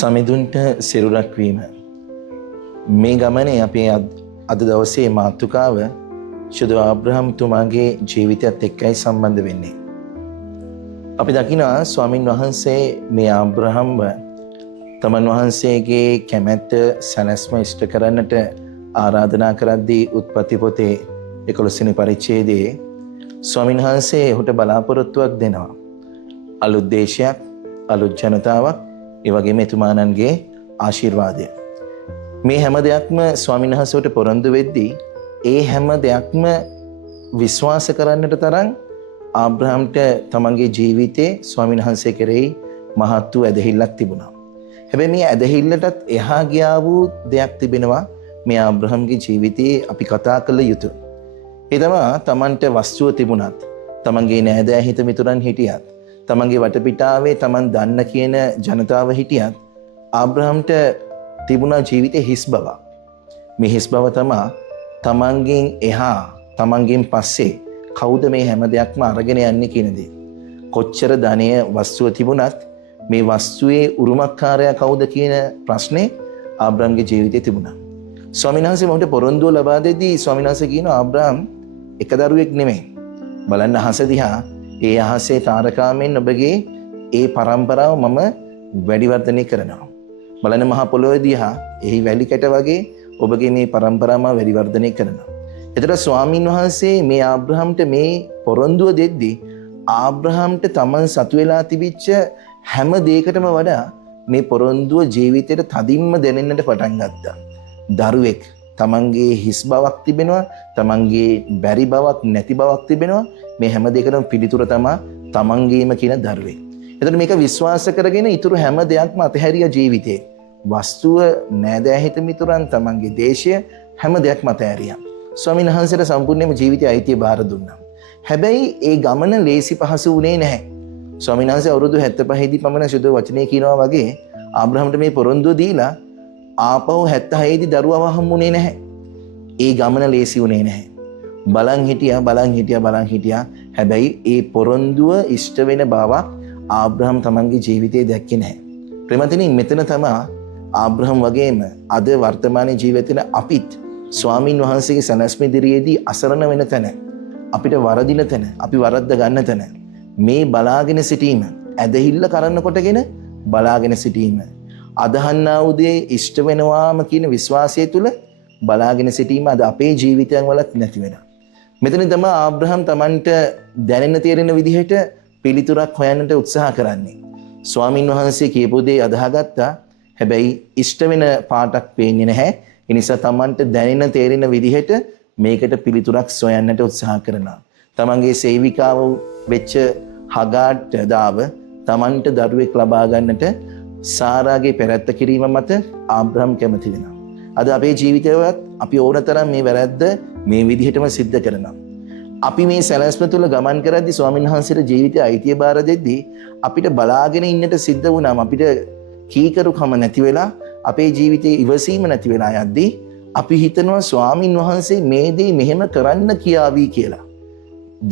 සමිඳුන්ට සිරුරක් වීම. මේ ගමනේ අපේ අද දවසේ මාතෘකාව ශුද්ධ ආබ්‍රහම් තුමාගේ ජීවිතයත් එක්කයි සම්බන්ධ වෙන්නේ. අපි දකිනවා ස්වාමින් වහන්සේ මේ ආබ්‍රහම්ව තමන් වහන්සේගේ කැමැත්ත සැලැස්ම ඉෂ්ට කරන්නට ආරාධනා කරද්දී උත්පත්ති පොතේ 11 වෙනි පරිච්ඡේදයේ ස්වාමින් වහන්සේ ඔහුට බලාපොරොත්තුවක් දෙනවා. අලුත් දේශයක්, අලුත් ජනතාවක්, ඒ වගේම එතුමාණන්ගේ ආශිර්වාදය. මේ හැම දෙයක්ම ස්වාමීන් වහන්සේට පොරොන්දු වෙද්දී ඒ හැම දෙයක්ම විශ්වාස කරන්නට තරම් ආබ්‍රහම්ට තමන්ගේ ජීවිතේ ස්වාමීන් වහන්සේ කෙරෙහි මහත් වූ ඇදහිල්ලක් තිබුණා. හැබැයි මේ ඇදහිල්ලටත් එහා ගියා වූ දෙයක් තිබෙනවා මේ ආබ්‍රහම්ගේ ජීවිතයේ අපි කතා කළ යුතු. ඒ තමයි තමන්ට වස්තුව තිබුණත්, තමන්ගේ නෑදෑ හිත මිතුරන් හිටියත්, තමන්ගේ වටපිටාවේ තමන් දන්න කියන ජනතාව හිටියත් ආබ්‍රහම්ට තිබුණා ජීවිතේ හිස් බව. මේ හිස් බව තමයි තමන්ගෙන් එහා, තමන්ගෙන් පස්සේ කවුද මේ හැම දෙයක්ම අරගෙන යන්නේ කියන දේ. කොච්චර ධනය වස්තුව තිබුණත් මේ වස්තුවේ උරුමකාරයා කවුද කියන ප්‍රශ්නේ ආබ්‍රහම්ගේ ජීවිතේ තිබුණා. ස්වාමීන් වහන්සේ මොහොත පොරොන්දුව ලබා දෙද්දී ස්වාමීන් වහන්සේ කියනවා ආබ්‍රහම් එක දරුවෙක් නෙමෙයි. බලන්න අහස දිහා, ඒ අහසේ තාරකාවෙන් ඔබගේ ඒ පරම්පරාව මම වැඩි වර්ධනය කරනවා. බලන්න මහ පොළොව දිහා, එහි වැලි කැට වගේ ඔබගේ මේ පරම්පරාව වැඩි වර්ධනය කරනවා. එතකොට ස්වාමීන් වහන්සේ මේ ආබ්‍රහම්ට මේ පොරොන්දුව දෙද්දී ආබ්‍රහම්ට තමන් සතු වෙලා තිබිච්ච හැම දෙයකටම වඩා මේ පොරොන්දුව ජීවිතේට තදින්ම දැනෙන්නට පටන් ගත්තා. දරුවෙක්, තමන්ගේ හිස් බවක් තිබෙනවා, තමන්ගේ බැරි බවක් නැති බවක් තිබෙනවා. මේ හැම දෙයකටම පිළිතුර තමයි තමන්ගේම කියන දරුවෙක්. එතකොට මේක විශ්වාස කරගෙන ඊටු හැම දෙයක්ම අතහැරිය ජීවිතේ. වස්තුව, නෑදෑහිත මිතුරන්, තමන්ගේ දේශය, හැම දෙයක්ම අතහැරියා. ස්වාමීන් වහන්සේට සම්පූර්ණයෙන්ම ජීවිතය අයිතිය බාර දුන්නා. හැබැයි ඒ ගමන ලේසි පහසු වුණේ නැහැ. ස්වාමීන් වහන්සේ අවුරුදු 75 දී පමණ සුදු වචනේ කියනවා වගේ ආබ්‍රහම්ට මේ පොරොන්දුව දීලා ආපහු 76 දී දරුවව හම්බුනේ නැහැ. ඒ ගමන ලේසි වුණේ නැහැ. බලන් හිටියා. හැබැයි ඒ පොරොන්දුව ඉෂ්ට වෙන බවක් ආබ්‍රහම් තමන්ගේ ජීවිතේ දැක්කේ නැහැ. ප්‍රේමතිනි, මෙතන තමයි ආබ්‍රහම් වගේම අද වර්තමානයේ ජීවිතේන අපිත් ස්වාමින් වහන්සේගේ සැනැස්ම ඉදිරියේදී අසරණ වෙන තැන, අපිට වරදින තැන, අපි වරද්ද ගන්න තැන මේ බලාගෙන සිටීම, ඇදහිල්ල කරන්න කොටගෙන බලාගෙන සිටීම, අදහන්නා උදේ ඉෂ්ට වෙනවාම කියන විශ්වාසය තුල බලාගෙන සිටීම අද අපේ ජීවිතයන් වලත් නැති වෙනවා. මෙතන තමයි ආබ්‍රහම් Tamanට දැනෙන්න තේරෙන විදිහට පිළිතුරක් හොයන්නට උත්සාහ කරන්නේ. ස්වාමින් වහන්සේ කියපු දේ අදහගත්තා. හැබැයි ඉෂ්ට වෙන පාටක් පේන්නේ නැහැ. ඒ නිසා Tamanට දැනෙන තේරෙන විදිහට මේකට පිළිතුරක් සොයන්නට උත්සාහ කරනවා. Tamanගේ සේවිකාව වෙච්ච හගාට දාව Tamanට දරුවෙක් ලබා ගන්නට සාරාගේ පෙරත්ත කිරීම මත ආබ්‍රහම් කැමති වෙනවා. අද අපේ ජීවිතයවත් අපි ඕනතරම් මේ වැරද්ද මේ විදිහටම සිද්ධ කරනවා. අපි මේ සැලැස්ම තුළ ගමන් කරද්දී ස්වාමීන් වහන්සේට ජීවිතය අයිතිය බාර දෙද්දී අපිට බලාගෙන ඉන්නට සිද්ධ වුණාම අපිට කීකරුකම නැති වෙලා අපේ ජීවිතේ ඉවසීම නැති වෙලා යද්දී අපි හිතනවා ස්වාමීන් වහන්සේ මේ දේ මෙහෙම කරන්න කියාවි කියලා.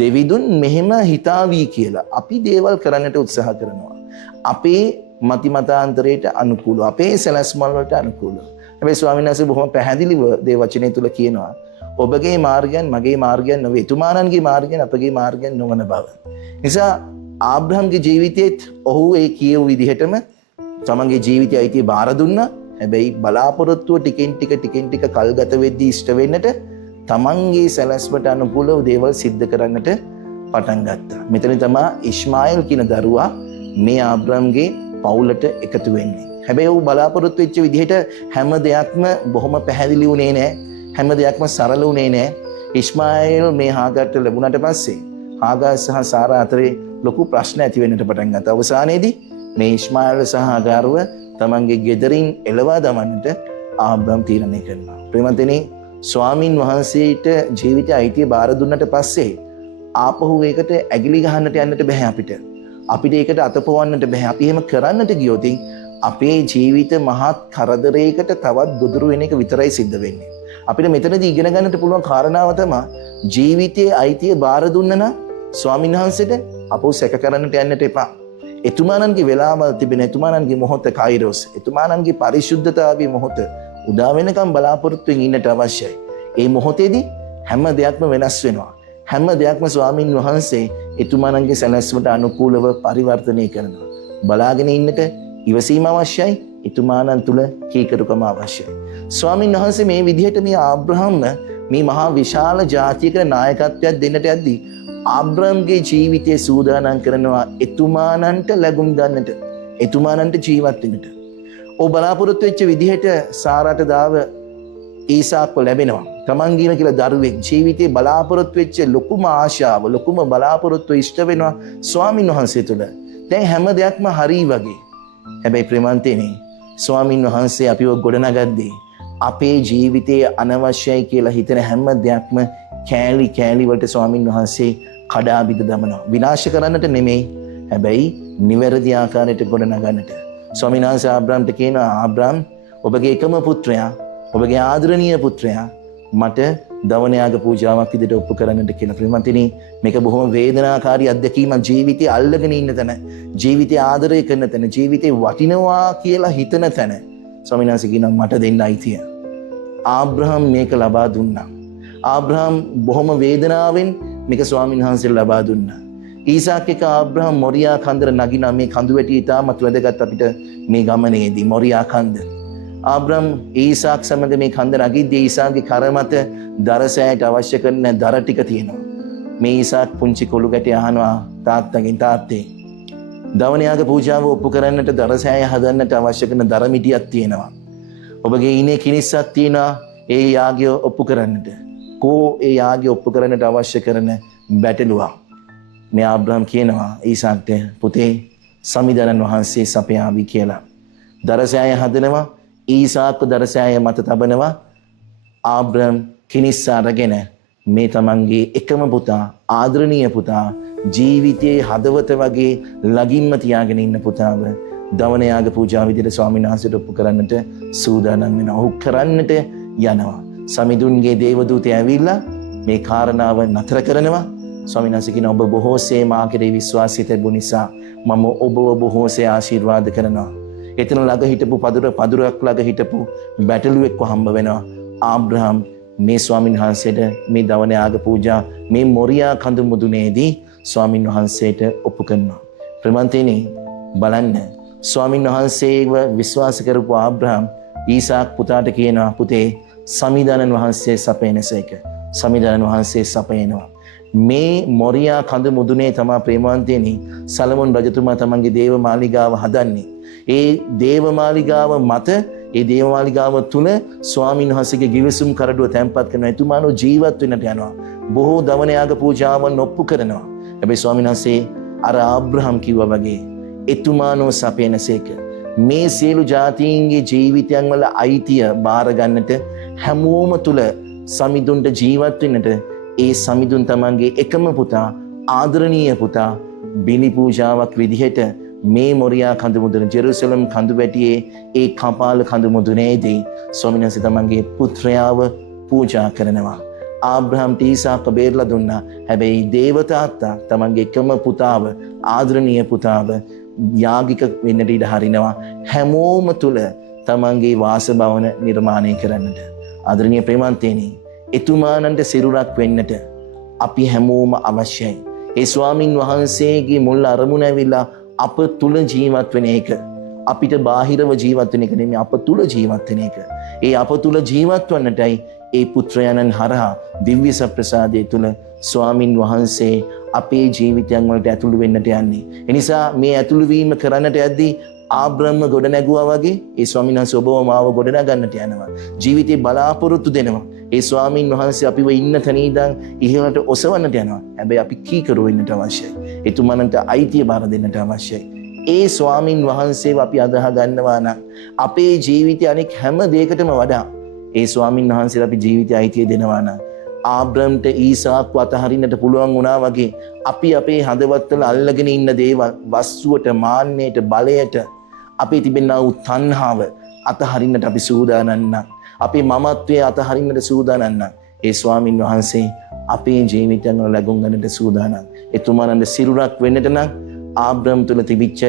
දෙවිදුන් මෙහෙම හිතාවි කියලා. අපි දේවල් කරන්නට උත්සාහ කරනවා. අපේ මතිමතාන්තරයට අනුකූලව, අපේ සැලැස්මල් වලට අනුකූලව. හැබැයි ස්වාමීන් වහන්සේ බොහොම පැහැදිලිව දේ වචනේ තුල කියනවා ඔබගේ මාර්ගයන් මගේ මාර්ගයන් නොවේ, එතුමාණන්ගේ මාර්ගයන් අපගේ මාර්ගයන් නොවන බව. නිසා ආබ්‍රහම්ගේ ජීවිතයේත් ඔහු ඒ කියව විදිහටම තමන්ගේ ජීවිතය අයිතිය බාර දුන්නා. හැබැයි බලාපොරොත්තුව ටිකෙන් ටික කල් ගත වෙද්දී ඉෂ්ට වෙන්නට තමන්ගේ සැලැස්මට අනුකූලව දේවල් සිද්ධ කරන්නට පටන් ගත්තා. මෙතන තමයි ඉස්මායිල් කියන දරුවා මේ ආබ්‍රහම්ගේ පවුලට එකතු වෙන්නේ. හැබැයි ਉਹ බලාපොරොත්තු වෙච්ච විදිහට හැම දෙයක්ම බොහොම පැහැදිලි වුණේ නැහැ. හැම දෙයක්ම සරල වුණේ නැහැ. ඉස්මායිල් මේ හාගර්ට ලැබුණාට පස්සේ හාගර් සහ සාරා අතරේ ලොකු ප්‍රශ්න ඇති වෙන්නට පටන් ගත්තා. අවසානයේදී මේ ඉස්මායිල් සහ හාගර්ව තමන්ගේ ගෙදරින් එළවා දමන්නට ආබ්‍රහම් තීරණය කරනවා. ප්‍රේමතෙනි, ස්වාමින් වහන්සේට ජීවිතය අයිතිය බාර දුන්නට පස්සේ ආපහු ඒකට ඇගිලි ගහන්නට යන්නට බෑ අපිට. අපිට ඒකට අතපොවන්නට බෑ. අපි එහෙම කරන්නට ගියොත් අපේ ජීවිත මහත් කරදරයකට තවත් ගොදුරු වෙන එක විතරයි සිද්ධ වෙන්නේ. අපිට මෙතනදී ඉගෙන ගන්නට පුළුවන් කාරණාව තමයි ජීවිතයේ අයිතිය බාර දුන්න නම් ස්වාමීන් වහන්සේට අපෝ සැක කරන්නට යන්නට එපා. එතුමානන්ගේ වෙලාවල් තිබෙන එතුමානන්ගේ මොහොත කයිරෝස් එතුමානන්ගේ පරිශුද්ධතාවයේ මොහොත උදා වෙනකම් බලාපොරොත්තුෙන් ඉන්නට අවශ්‍යයි. ඒ මොහොතේදී හැම දෙයක්ම වෙනස් වෙනවා. හැම දෙයක්ම ස්වාමින් වහන්සේ එතුමානන්ගේ සැලැස්මට අනුකූලව පරිවර්තනය කරනවා. බලාගෙන ඉන්නට ඉවසීම අවශ්‍යයි. එතුමානන් තුල කීකරුකම අවශ්‍යයි. ස්වාමින් වහන්සේ මේ විදිහට මේ ආබ්‍රහම්ම මේ මහා විශාල ජාතියක නායකත්වයක් දෙන්නට යද්දී ආබ්‍රහම්ගේ ජීවිතය සූදානම් කරනවා එතුමානන්ට ලැබුම් ගන්නට, එතුමානන්ට ජීවත් වෙන්නට. ඔබ බලාපොරොත්තු වෙච්ච විදිහට සාරාට දාව ඊසාක්ව ලැබෙනවා. තමන්ගේම කියලා දරුවෙක් ජීවිතේ බලාපොරොත්තු වෙච්ච ලොකුම ආශාව, ලොකුම බලාපොරොත්තු ඉෂ්ට වෙනවා ස්වාමින් වහන්සේ තුල. දැන් හැම දෙයක්ම හරි වගේ. හැබැයි ප්‍රේමන්තේනේ ස්වාමින් වහන්සේ අපිව ගොඩනගද්දී අපේ ජීවිතයේ අනවශ්‍යයි කියලා හිතන හැම දෙයක්ම කෑලි කෑලි වලට ස්වාමින් වහන්සේ කඩා බිඳ දමනවා. විනාශ කරන්නට නෙමෙයි, හැබැයි නිවැරදි ආකාරයට ගොඩනගන්නට. ස්වාමීන් වහන්සේ ආබ්‍රාම්ට කියනවා, ආබ්‍රාම් ඔබගේ එකම පුත්‍රයා, ඔබගේ ආදරණීය පුත්‍රයා මට දවනයාග පූජාවක් විදිහට ඔප්පු කරන්නට කියලා. ප්‍රේමන්තිනි මේක බොහොම වේදනාකාරී අත්දැකීමක්. ජීවිතේ අල්ලගෙන ඉන්න තැන, ජීවිතේ ආදරය කරන තැන, ජීවිතේ වටිනවා කියලා හිතන තැන ස්වාමීන් වහන්සේ කියනවා මට දෙන්න අයිතිය. ආබ්‍රහම් මේක ලබා දුන්නා. ආබ්‍රහම් බොහොම වේදනාවෙන් මේක ස්වාමීන් වහන්සේට ලබා දුන්නා. ඊසාක් එක ආබ්‍රහම් මොරියා කන්දර නගිනා. මේ කඳු වැටි ඉතාමත් වැදගත් අපිට මේ ගමනේදී. මොරියා කන්ද. ආබ්‍රහම් ඊසාක් සමග මේ කන්ද නගිද්දී ඊසාක්ගේ කර මත දරසෑයට අවශ්‍ය කරන දර ටික තියෙනවා. මේ ඊසාක් පුංචි කොළු ගැටි අහනවා තාත්තගෙන්, තාත්තේ දවනයාග පූජාව ඔප්පු කරන්නට දරසෑය හදන්නට අවශ්‍ය කරන දර මිටියක් තියෙනවා. ඔබගේ ඉනේ කිනිස්සක් තියෙනවා ඒ යාගය ඔප්පු කරන්නට. කෝ ඒ යාගය ඔප්පු කරන්නට අවශ්‍ය කරන බැටළුවා. මේ ආබ්‍රහම් කියනවා ඊසාක්ට, පුතේ සමිඳුරන් වහන්සේ සපයාවි කියලා. දරසෑය හදනවා. ඊසාක්ව දරසෑය මත තබනවා. ආබ්‍රහම් කිනිස්ස අරගෙන මේ තමන්ගේ එකම පුතා, ආදරණීය පුතා, ජීවිතයේ හදවත වගේ ළඟින්ම තියාගෙන ඉන්න පුතාව දවනයාග පූජාව විදිහට ස්වාමීන් වහන්සේට ඔප්පු කරන්නට සූදානම් වෙනවා. ඔහු කරන්නට යනවා. සමිඳුන්ගේ දේවදූතය ඇවිල්ලා මේ කාරණාව නතර කරනවා. ස්වාමීන් වහන්සේ කියනවා ඔබ බොහෝසේ මා කෙරෙහි විශ්වාසය තිබු නිසා මම ඔබව බොහෝසේ ආශිර්වාද කරනවා. එතන ළඟ හිටපු පදුරක් ළඟ හිටපු බැටළුවෙක්ව හම්බ වෙනවා. ආබ්‍රහම් මේ ස්වාමීන් වහන්සේට මේ දවනයාග පූජා මේ මොරියා කඳු මුදුනේදී ස්වාමීන් වහන්සේට ඔප්පු කරනවා. ප්‍රමන්තේනි බලන්න, ස්වාමීන් වහන්සේව විශ්වාස කරපු ආබ්‍රහම් ඊසාක් පුතාට කියනවා, පුතේ සමිඳුරන් වහන්සේ සපයනසේක. සමිඳුරන් වහන්සේ සපයනවා. මේ මොරියා කඳු මුදුනේ තමයි ප්‍රේමවන්තයනි සලමොන් රජතුමා තමන්ගේ දේව මාලිගාව හදන්නේ. ඒ දේව මාලිගාව මත, ඒ දේව මාලිගාව තුල ස්වාමීන් වහන්සේගේ ගිවිසුම් කරඩුව තැන්පත් කරනවා. එතුමානෝ ජීවත් වෙන්නට යනවා. බොහෝ දවනයාග පූජාවන් ඔප්පු කරනවා. හැබැයි ස්වාමීන් වහන්සේ අර ආබ්‍රහම් කිව්වා වගේ එතුමානෝ සපයනසේක. මේ සියලු ජාතීන්ගේ ජීවිතයන් වල අයිතිය බාර ගන්නට, හැමෝම තුල සමිඳුන්ට ජීවත් වෙන්නට ඒ සමිඳුන් තමන්ගේ එකම පුතා, ආදරණීය පුතා බිලි පූජාවක් විදිහට මේ මොරියා කඳු මුදුන, ජෙරුසලම් කඳු වැටියේ ඒ කපාල කඳු මුදුනේදී ස්වාමීන් වහන්සේ තමන්ගේ පුත්‍රයාව පූජා කරනවා. ආබ්‍රහම්ට ඊසාක බේරලා දුන්නා. හැබැයි දේවතාත්තා තමන්ගේ එකම පුතාව, ආදරණීය පුතාව යාගික වෙන්නට ඉඩ හරිනවා. හැමෝම තුල තමන්ගේ වාසභවන නිර්මාණය කරන්නට. ආදරණීය ප්‍රේමන්තේනි, එතුමානන්ට සිරුරක් වෙන්නට අපි හැමෝම අවශ්‍යයි. ඒ ස්වාමින් වහන්සේගේ මුල් අරමුණ ඇවිල්ලා අප තුල ජීවත් වෙන එක. අපිට බාහිරව ජීවත් වෙන එක නෙමෙයි, අප තුල ජීවත් වෙන එක. ඒ අප තුල ජීවත් වන්නටයි ඒ පුත්‍රයන්න් හරහා දිව්‍ය සප්‍රසාදයේ තුල ස්වාමින් වහන්සේ අපේ ජීවිතයන් වලට ඇතුළු වෙන්නට යන්නේ. ඒ නිසා මේ ඇතුළු වීම කරන්නට යද්දී ආබ්‍රහ්ම ගොඩ නැගුවා වගේ ඒ ස්වාමීන් වහන්සේ ඔබව මාව ගොඩ නගන්නට යනවා. ජීවිතේ බලාපොරොත්තු දෙනවා. ඒ ස්වාමීන් වහන්සේ අපිව ඉන්න තැන ඉඳන් ඉහළට ඔසවන්නට යනවා. හැබැයි අපි කීකරු වෙන්නට අවශ්‍යයි. එතුමන්ට අයිතිය බාර දෙන්නට අවශ්‍යයි. ඒ ස්වාමීන් වහන්සේව අපි අදහ ගන්නවා නම් අපේ ජීවිතය අනෙක් හැම දෙයකටම වඩා ඒ ස්වාමීන් වහන්සේට අපි ජීවිතය අයිතිය දෙනවා නම් ආබ්‍රහම්ට ඊසාක්ව අතහරින්නට පුළුවන් වුණා වගේ අපි අපේ හදවත්වල අල්ලගෙන ඉන්න දේවල්, වස්තුවට, මාන්නයට, බලයට, අපේ තිබෙනා වූ තණ්හාව අතහරින්නට අපි සූදානම් නම්, අපේ මමත්වයේ අතහරින්නට සූදානම් නම් ඒ ස්වාමින් වහන්සේ අපේ ජීවිතයන් වල ලැබුම් ගන්නට සූදානම්. එතුමානන්ද සිරුරක් වෙන්නට නම් ආබ්‍රහම් තුළ තිබිච්ච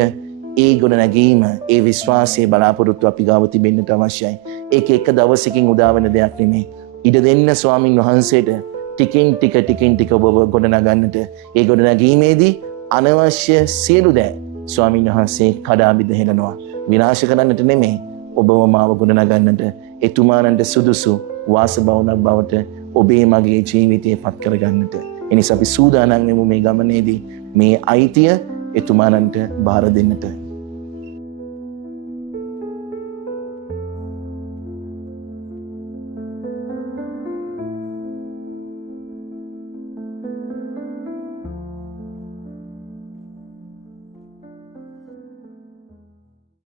ඒ ගොඩ නැගීම, ඒ විශ්වාසයේ බලාපොරොත්තු අපි ගාව තිබෙන්නට අවශ්‍යයි. ඒක එක දවසකින් උදාවන දෙයක් නෙමෙයි. ඉඩ දෙන්න ස්වාමින් වහන්සේට ටිකින් ටික ඔබ ගොඩ නගන්නට. ඒ ගොඩ නැගීමේදී අනවශ්‍ය සියලු දෑ ස්වාමින් වහන්සේ කඩා බිඳ හෙලනවා. විනාශ කරන්නට නෙමෙයි, ඔබව මාව ගොඩ නගන්නට, එතුමානන්ට සුදුසු වාසභවනක් බවට ඔබේ මගේ ජීවිතය පත් කරගන්නට. එනිසා අපි සූදානම් වෙමු මේ ගමනේදී මේ අයිතිය එතුමානන්ට බාර දෙන්නට.